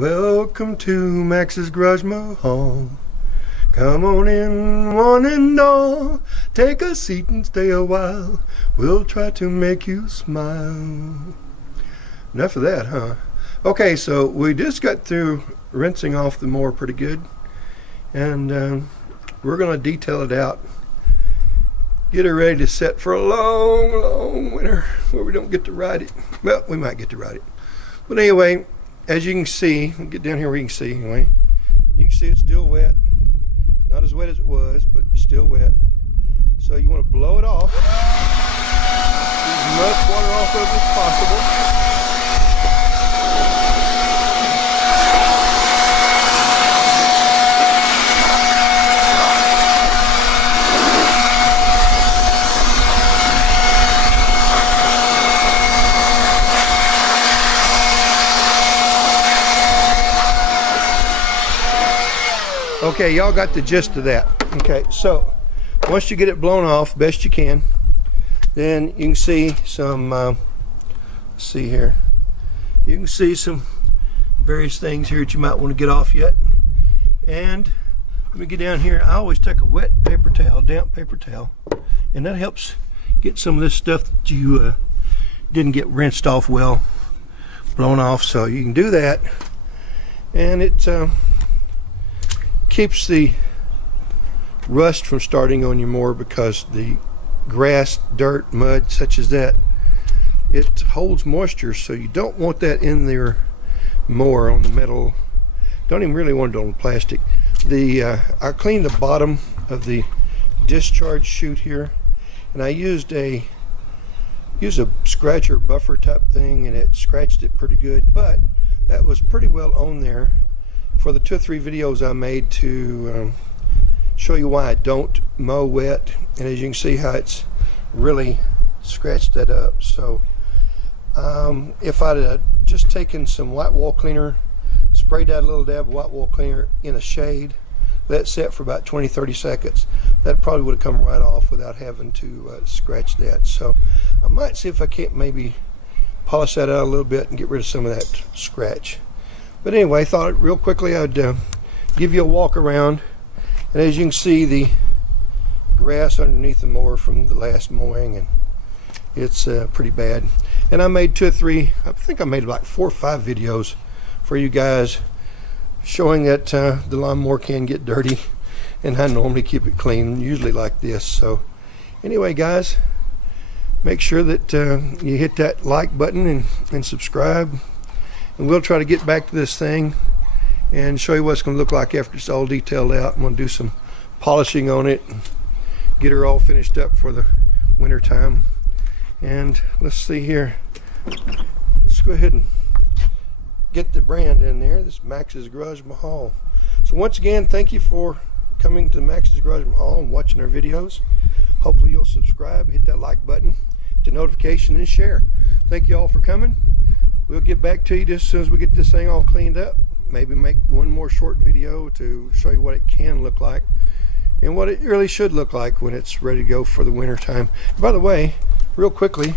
Welcome to MaxsGarajMahal. Come on in, one and all. Take a seat and stay a while. We'll try to make you smile. Enough of that, huh? Okay, so we just got through rinsing off the mower pretty good. And we're going to detail it out. Get it ready to set for a long, long winter where we don't get to ride it. Well, we might get to ride it. But anyway, as you can see, we'll get down here where you can see anyway. You can see it's still wet. Not as wet as it was, but it's still wet. So you want to blow it off. Get as much water off of it as possible. Okay, y'all got the gist of that. Okay, so once you get it blown off best you can, then you can see some let's see here, you can see some various things here that you might want to get off yet. And let me get down here. I always take a wet paper towel, damp paper towel, and that helps get some of this stuff that you didn't get rinsed off well blown off. So you can do that, and it keeps the rust from starting on your mower, because the grass, dirt, mud such as that, it holds moisture, so you don't want that in their mower on the metal. Don't even really want it on the plastic. I cleaned the bottom of the discharge chute here, and I used a scratcher buffer type thing, and it scratched it pretty good, but that was pretty well on there for the 2 or 3 videos I made to show you why I don't mow wet. And as you can see how it's really scratched that up. So if I'd just taken some white wall cleaner, sprayed out a little dab of white wall cleaner in a shade, let it set for about 20-30 seconds, that probably would have come right off without having to scratch that. So I might see if I can't maybe polish that out a little bit and get rid of some of that scratch. But anyway, I thought real quickly I'd give you a walk around. And as you can see, the grass underneath the mower from the last mowing, and it's pretty bad. And I made 2 or 3, I think I made like 4 or 5 videos for you guys showing that the lawnmower can get dirty, and I normally keep it clean, usually like this. So anyway, guys, make sure that you hit that like button and subscribe. And we'll try to get back to this thing and show you what it's going to look like after it's all detailed out. I'm going to do some polishing on it and get her all finished up for the winter time. And let's see here. Let's go ahead and get the brand in there. This is MaxsGarajMahal. So once again, thank you for coming to MaxsGarajMahal and watching our videos. Hopefully you'll subscribe, hit that like button, hit the notification, and share. Thank you all for coming. We'll get back to you just as soon as we get this thing all cleaned up. Maybe make one more short video to show you what it can look like and what it really should look like when it's ready to go for the winter time. By the way, real quickly,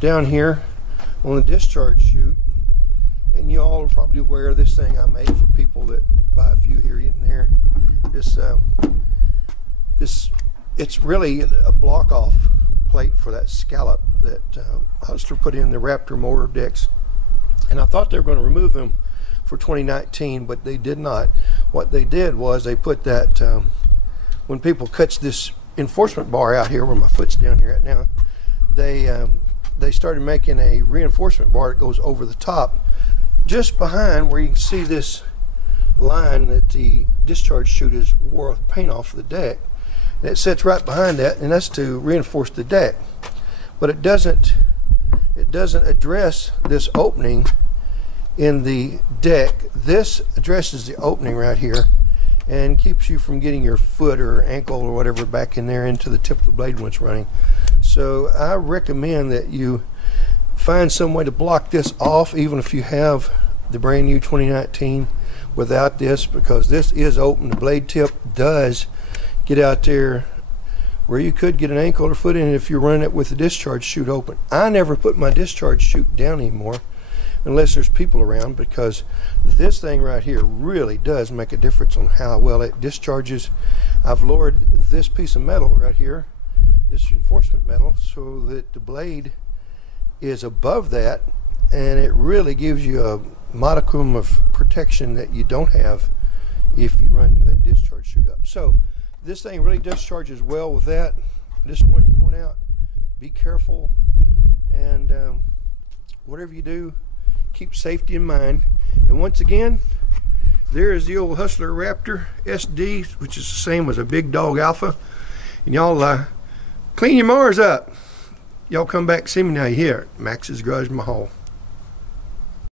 down here on the discharge chute, and you all are probably aware of this thing I made for people that buy a few here and there. It's really a block off plate for that scallop that Hustler put in the Raptor mower decks. And I thought they were going to remove them for 2019, but they did not. What they did was they put that, when people cut this enforcement bar out here, where my foot's down here right now, they started making a reinforcement bar that goes over the top, just behind where you can see this line that the discharge chute is wore paint off the deck. And it sits right behind that, and that's to reinforce the deck. But it doesn't address this opening in the deck. This addresses the opening right here and keeps you from getting your foot or ankle or whatever back in there into the tip of the blade when it's running. So I recommend that you find some way to block this off, even if you have the brand new 2019 without this, because this is open. The blade tip does get out there where you could get an ankle or foot in it if you're running it with the discharge chute open. I never put my discharge chute down anymore unless there's people around, because this thing right here really does make a difference on how well it discharges. I've lowered this piece of metal right here, this reinforcement metal, so that the blade is above that, and it really gives you a modicum of protection that you don't have if you run with that discharge chute up. So this thing really discharges well with that. I just wanted to point out, be careful, and whatever you do, keep safety in mind. And once again, there is the old Hustler Raptor SD, which is the same as a BigDog Alpha. And y'all clean your mowers up. Y'all come back, see me now here at MaxsGarajMahal.